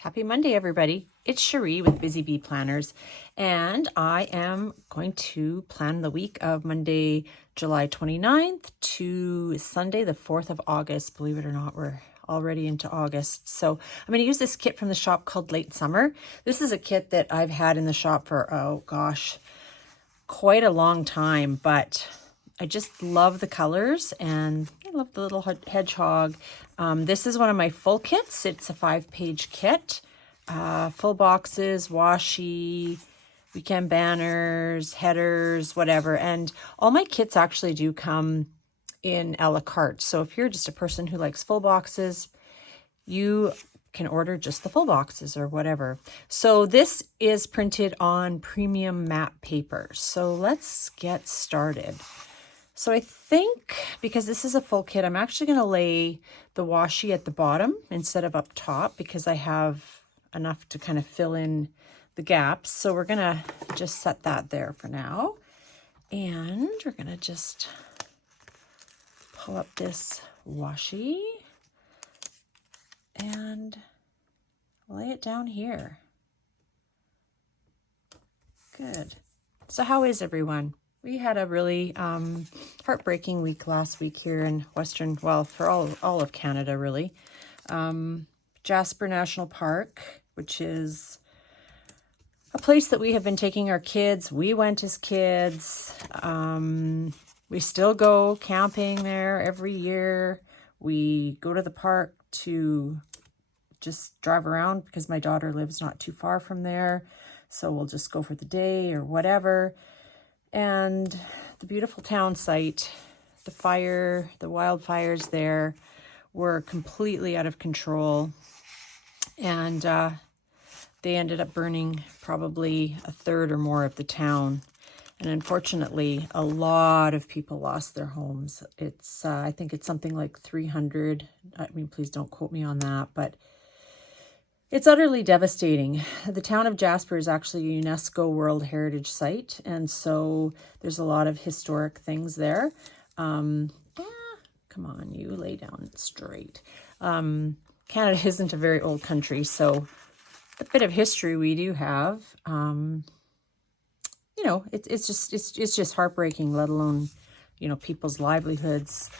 Happy Monday, everybody. It's Cherie with Busy Bee Planners, and I am going to plan the week of Monday, July 29th to Sunday, the 4th of August. Believe it or not, we're already into August. So I'm going to use this kit from the shop called Late Summer. This is a kit that I've had in the shop for, oh gosh, quite a long time, but I just love the colors and I love the little hedgehog. This is one of my full kits. It's a 5-page kit. Full boxes, washi, weekend banners, headers, whatever. And all my kits actually do come in a la carte. So if you're just a person who likes full boxes, you can order just the full boxes or whatever. So this is printed on premium matte paper. So let's get started. So I think because this is a full kit, I'm actually going to lay the washi at the bottom instead of up top because I have enough to kind of fill in the gaps. So we're going to just set that there for now. And we're going to just pull up this washi and lay it down here. Good. So how is everyone? We had a really heartbreaking week last week here in Western, well, for all of Canada, really. Jasper National Park, which is a place that we have been taking our kids. We went as kids. We still go camping there every year. We go to the park to just drive around because my daughter lives not too far from there. So we'll just go for the day or whatever. And the beautiful town site, the wildfires there were completely out of control. And they ended up burning probably a third or more of the town. And unfortunately, a lot of people lost their homes. It's, I think it's something like 300. I mean, please don't quote me on that, but it's utterly devastating. The town of Jasper is actually a UNESCO World Heritage Site, and so there's a lot of historic things there. Come on, you lay down straight. Canada isn't a very old country, so the bit of history we do have, you know, it's just heartbreaking, let alone, you know, people's livelihoods.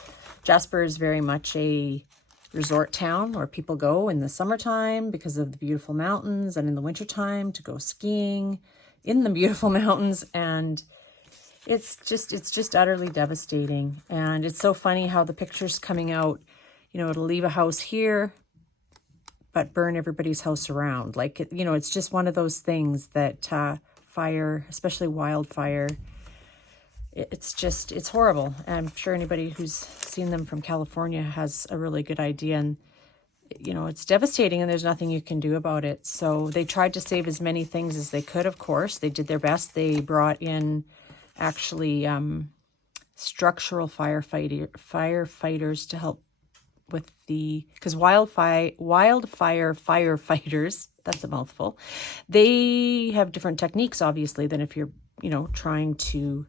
Jasper is very much a resort town where people go in the summertime because of the beautiful mountains and in the wintertime to go skiing in the beautiful mountains. And it's just utterly devastating. And it's so funny how the pictures coming out, you know, it'll leave a house here, but burn everybody's house around. Like, you know, it's just one of those things that fire, especially wildfire, it's horrible. I'm sure anybody who's seen them from California has a really good idea. And, you know, it's devastating and there's nothing you can do about it. So they tried to save as many things as they could, of course. They did their best. They brought in actually structural firefighters to help with because wildfire firefighters, that's a mouthful. They have different techniques, obviously, than if you're, you know, trying to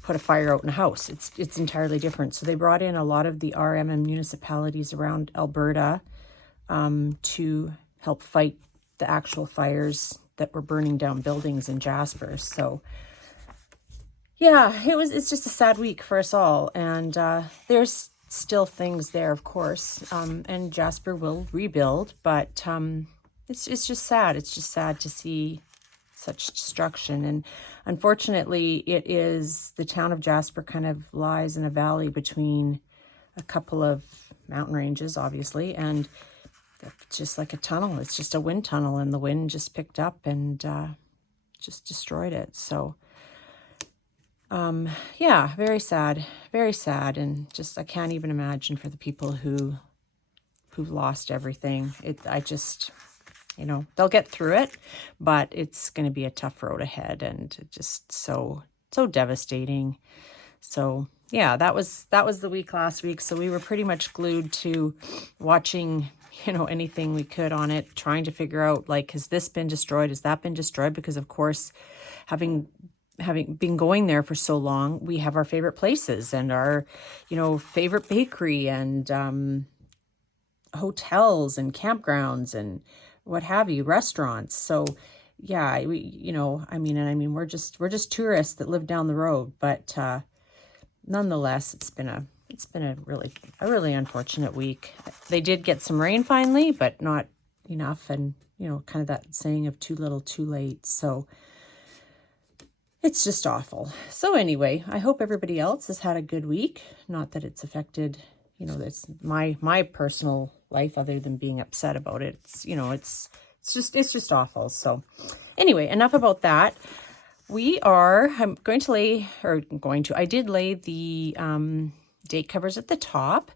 put a fire out in a house. It's entirely different. So they brought in a lot of the RM and municipalities around Alberta to help fight the actual fires that were burning down buildings in Jasper. So yeah, it's just a sad week for us all. And there's still things there, of course, and Jasper will rebuild, but it's just sad. It's just sad to see such destruction. And unfortunately, the town of Jasper kind of lies in a valley between a couple of mountain ranges, obviously, and it's just like a tunnel. It's just a wind tunnel, and the wind just picked up and just destroyed it. So yeah, very sad, and just I can't even imagine for the people who've lost everything. I just, you know, they'll get through it, but it's going to be a tough road ahead, and just so devastating. So yeah, that was the week last week. So we were pretty much glued to watching, you know, anything we could on it, trying to figure out, like, has this been destroyed? Has that been destroyed? Because of course, having been going there for so long, we have our favorite places and our, you know, favorite bakery and hotels and campgrounds and what have you, restaurants. So yeah, we, you know, I mean, we're just tourists that live down the road, but nonetheless, it's been a really unfortunate week. They did get some rain finally, but not enough, and you know, kind of that saying of too little, too late. So it's just awful. So anyway, I hope everybody else has had a good week. Not that it's affected, you know, that's my personal life, other than being upset about it. It's, you know, it's just awful. So anyway, enough about that. I did lay the date covers at the top,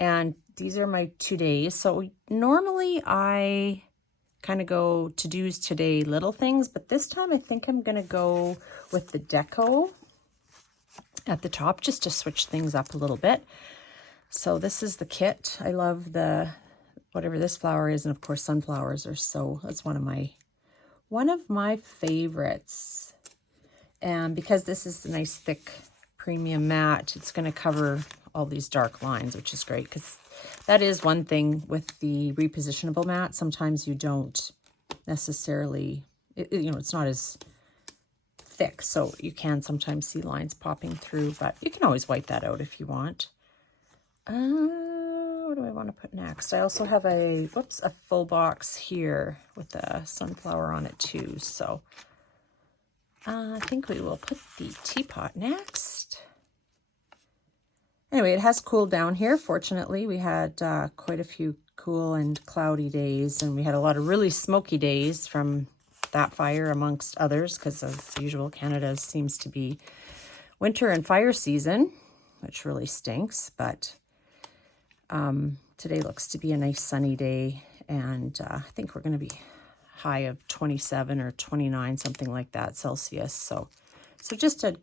and these are my 2 days. So normally I kind of go to-dos today, little things, but this time I think I'm going to go with the deco at the top just to switch things up a little bit. So this is the kit. I love the, whatever this flower is, and of course sunflowers are so, that's one of my favorites. And because this is a nice thick premium matte, it's going to cover all these dark lines, which is great, because that is one thing with the repositionable matte. Sometimes you don't necessarily, you know, it's not as thick, so you can sometimes see lines popping through, but you can always wipe that out if you want. What do I want to put next? I also have a full box here with a sunflower on it too, so I think we will put the teapot next. Anyway, it has cooled down here. Fortunately, we had quite a few cool and cloudy days, and we had a lot of really smoky days from that fire, amongst others, because as usual, Canada seems to be winter and fire season, which really stinks. But today looks to be a nice sunny day, and I think we're going to be high of 27 or 29, something like that, Celsius. So just a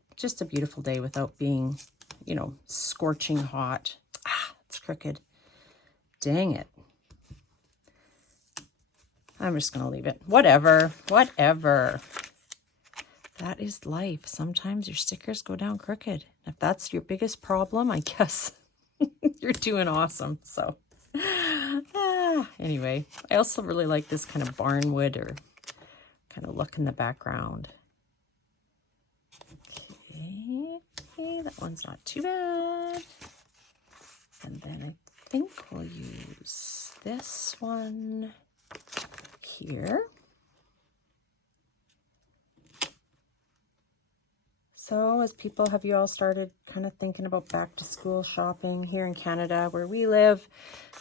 beautiful day without being, you know, scorching hot. It's crooked. Dang it. I'm just going to leave it. Whatever. That is life. Sometimes your stickers go down crooked. If that's your biggest problem, I guess you're doing awesome. So anyway, I also really like this kind of barnwood or kind of look in the background. Okay, that one's not too bad. And then I think we'll use this one here. So as people, have you all started kind of thinking about back to school shopping here in Canada where we live?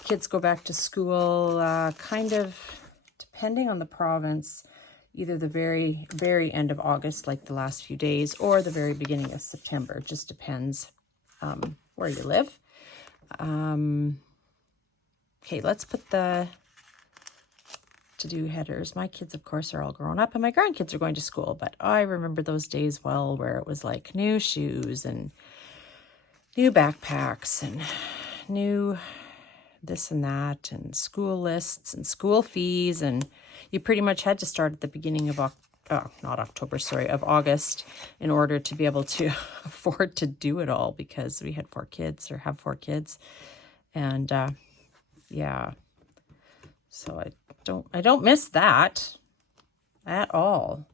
Kids go back to school kind of, depending on the province, either the very, very end of August, like the last few days, or the very beginning of September. It just depends where you live. Okay, let's put the to-do headers. My kids, of course, are all grown up, and my grandkids are going to school, but I remember those days well, where it was like new shoes and new backpacks and new this and that, and school lists and school fees, and you pretty much had to start at the beginning of of August in order to be able to afford to do it all, because we had 4 kids, or have 4 kids. And yeah, so I don't miss that at all.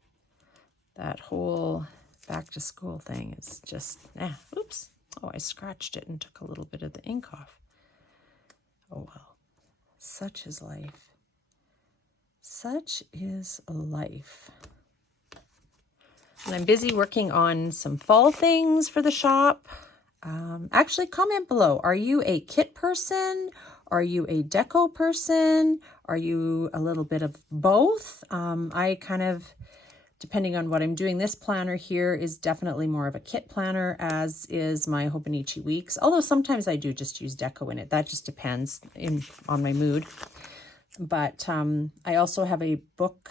That whole back to school thing is just, oops. Oh, I scratched it and took a little bit of the ink off. Oh well, such is life. Such is life. And I'm busy working on some fall things for the shop. Actually, comment below. Are you a kit person? Are you a deco person? Are you a little bit of both? I kind of, depending on what I'm doing, this planner here is definitely more of a kit planner, as is my Hobonichi Weeks. Although sometimes I do just use deco in it. That just depends on my mood. But I also have a book,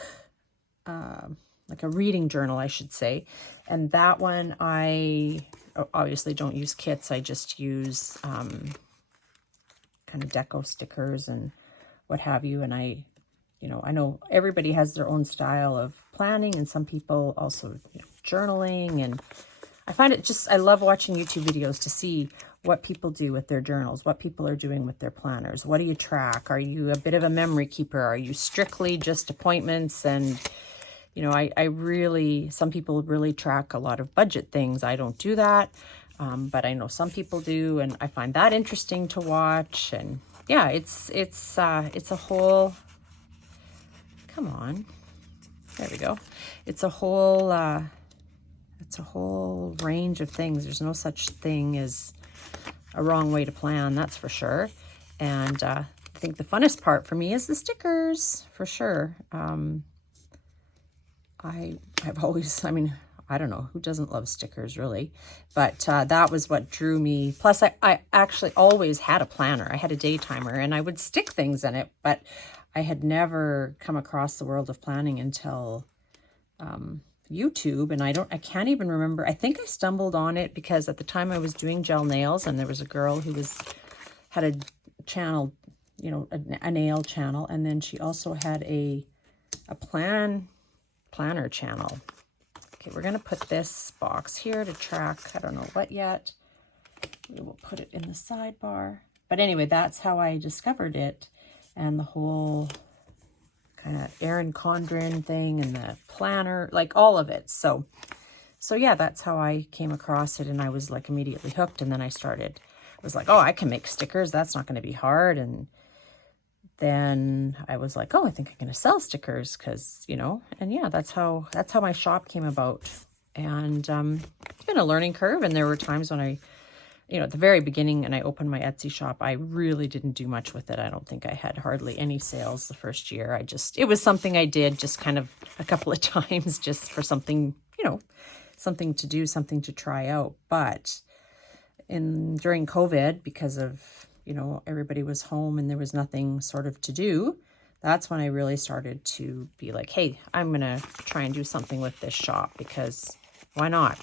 like a reading journal, I should say. And that one, I obviously don't use kits. I just use kind of deco stickers and what have you. And I know everybody has their own style of planning, and some people also, journaling. And I find it I love watching YouTube videos to see what people do with their journals, what people are doing with their planners. What do you track? Are you a bit of a memory keeper? Are you strictly just appointments? And, you know, I really, some people really track a lot of budget things. I don't do that, but I know some people do, and I find that interesting to watch. And yeah, it's a whole, come on, there we go. It's a whole range of things. There's no such thing as a wrong way to plan, that's for sure. And I think the funnest part for me is the stickers, for sure. I've always, I mean, I don't know, who doesn't love stickers really? But that was what drew me. Plus, I actually always had a planner. I had a day timer, and I would stick things in it, but I had never come across the world of planning until YouTube, and I can't even remember. I think I stumbled on it because at the time I was doing gel nails, and there was a girl who had a channel, you know, a nail channel, and then she also had a planner channel. Okay, we're gonna put this box here to track, I don't know what yet. We will put it in the sidebar. But anyway, that's how I discovered it, and the whole kind of Erin Condren thing and the planner, like all of it. So yeah, that's how I came across it, and I was like immediately hooked. And then I was like, oh, I can make stickers. That's not going to be hard. And then I was like, oh, I think I'm going to sell stickers because, you know, and yeah, that's how my shop came about. And it's been a learning curve. And there were times when at the very beginning, and I opened my Etsy shop, I really didn't do much with it. I don't think I had hardly any sales the first year. It was something I did just kind of a couple of times just for something, you know, something to do, something to try out. But during COVID, because of, you know, everybody was home and there was nothing sort of to do, that's when I really started to be like, hey, I'm going to try and do something with this shop, because why not?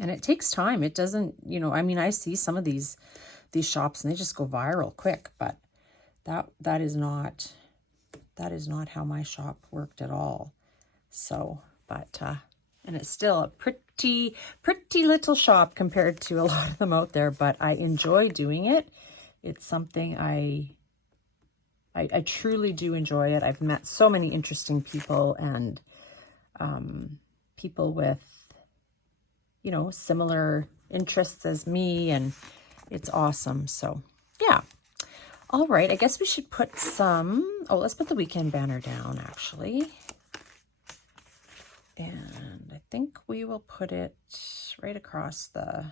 And it takes time. It doesn't, you know, I mean, I see some of these shops and they just go viral quick, but that is not how my shop worked at all. So, but, and it's still a pretty little shop compared to a lot of them out there, but I enjoy doing it. It's something I truly do enjoy it. I've met so many interesting people, and people with, you know, similar interests as me, and it's awesome. So yeah. All right, I guess we should put let's put the weekend banner down actually. And I think we will put it right across the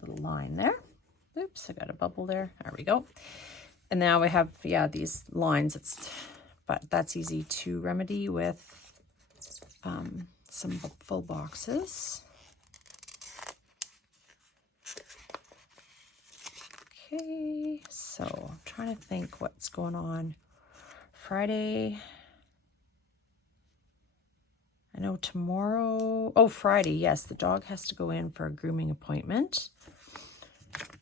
little line there. Oops, I got a bubble there. There we go. And now we have, yeah, these lines. But that's easy to remedy with some full boxes. Okay, so I'm trying to think what's going on. Friday. I know tomorrow. Oh, Friday. Yes, the dog has to go in for a grooming appointment.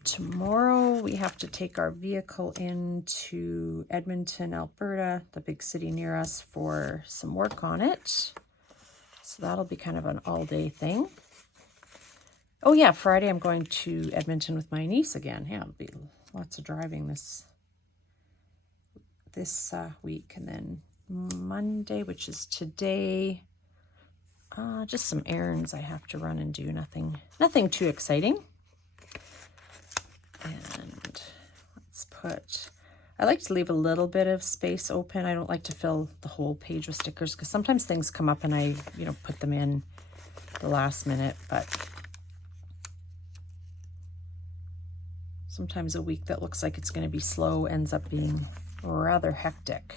Tomorrow we have to take our vehicle into Edmonton, Alberta, the big city near us, for some work on it. So that'll be kind of an all-day thing. Oh yeah, Friday I'm going to Edmonton with my niece again. Yeah, it'll be lots of driving this week. And then Monday, which is today, just some errands I have to run and do. Nothing too exciting. And I like to leave a little bit of space open. I don't like to fill the whole page with stickers, because sometimes things come up and I, you know, put them in the last minute. But sometimes a week that looks like it's going to be slow ends up being rather hectic.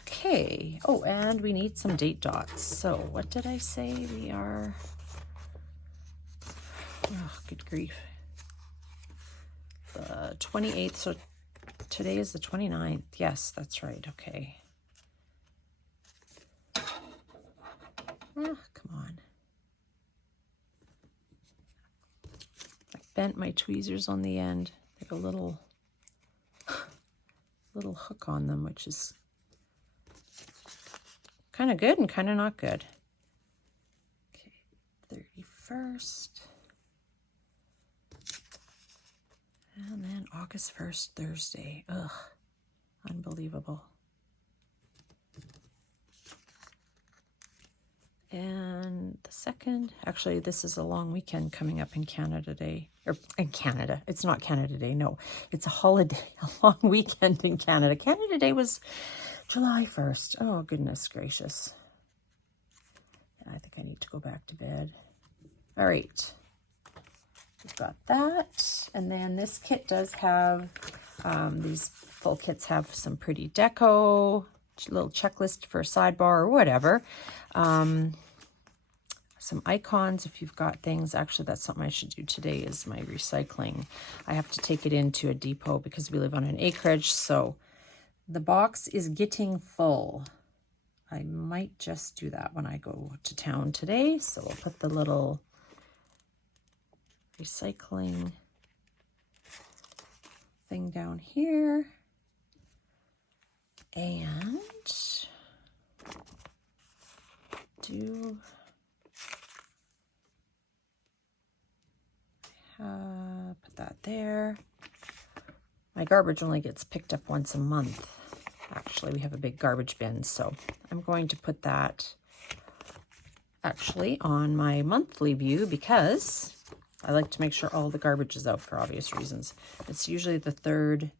Okay. Oh, and we need some date dots. So what did I say? We are, oh, good grief. The 28th. So today is the 29th. Yes, that's right. Okay. Come on. I bent my tweezers on the end. They have a little hook on them, which is kind of good and kind of not good. Okay, 1st. And then August 1st, Thursday. Ugh, unbelievable. And the 2nd, actually, this is a long weekend coming up in Canada Day. Or in Canada. It's not Canada Day, no. It's a holiday, a long weekend in Canada. Canada Day was July 1st. Oh, goodness gracious. I think I need to go back to bed. All right. We've got that. And then this kit does have, these full kits have some pretty deco, little checklist for a sidebar or whatever. Some icons if you've got things. Actually, that's something I should do today is my recycling. I have to take it into a depot because we live on an acreage. So the box is getting full. I might just do that when I go to town today. So we'll put the little recycling thing down here. And put that there. My garbage only gets picked up once a month. Actually, we have a big garbage bin, so I'm going to put that actually on my monthly view because I like to make sure all the garbage is out for obvious reasons. It's usually the 3rd.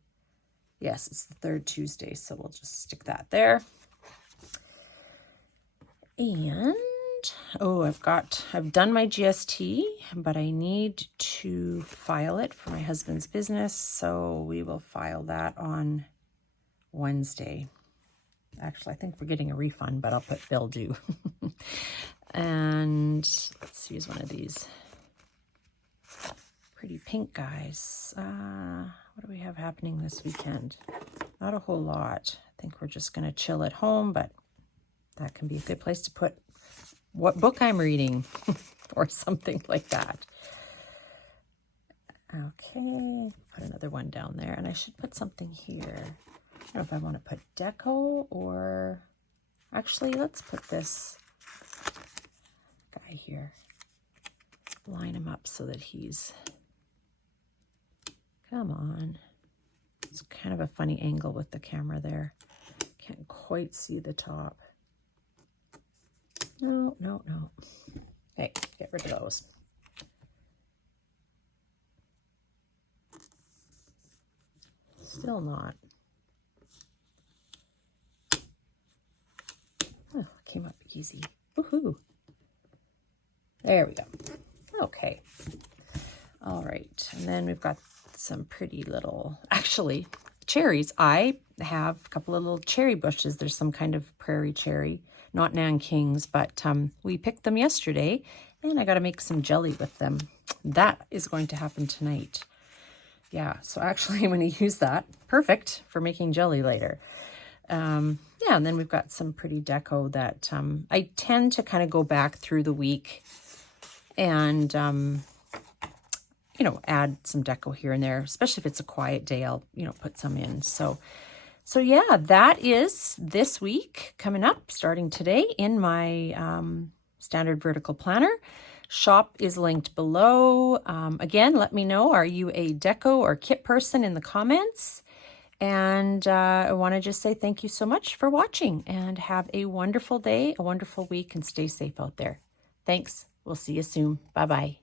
Yes, it's the 3rd Tuesday, so we'll just stick that there. And, oh, I've done my GST, but I need to file it for my husband's business, so we will file that on Wednesday. Actually, I think we're getting a refund, but I'll put bill due. And let's use one of these pretty pink guys. What do we have happening this weekend? Not a whole lot. I think we're just going to chill at home, but that can be a good place to put what book I'm reading or something like that. Okay, put another one down there, and I should put something here. I don't know if I want to put deco or... Actually, let's put this guy here. Line him up so that he's... Come on. It's kind of a funny angle with the camera there. Can't quite see the top. No. Hey, get rid of those. Still not. Oh, came up easy. Woohoo. There we go. Okay. All right. And then we've got some pretty little, actually, cherries. I have a couple of little cherry bushes. There's some kind of prairie cherry, not Nankings, but we picked them yesterday, and I got to make some jelly with them. That is going to happen tonight. Yeah, so actually I'm going to use that. Perfect for making jelly later. Yeah, and then we've got some pretty deco that I tend to kind of go back through the week and, you know, add some deco here and there, especially if it's a quiet day, I'll, you know, put some in. So yeah, that is this week coming up, starting today in my standard vertical planner. Shop is linked below. Again, let me know, are you a deco or kit person in the comments? And I want to just say thank you so much for watching, and have a wonderful day, a wonderful week, and stay safe out there. Thanks. We'll see you soon. Bye-bye.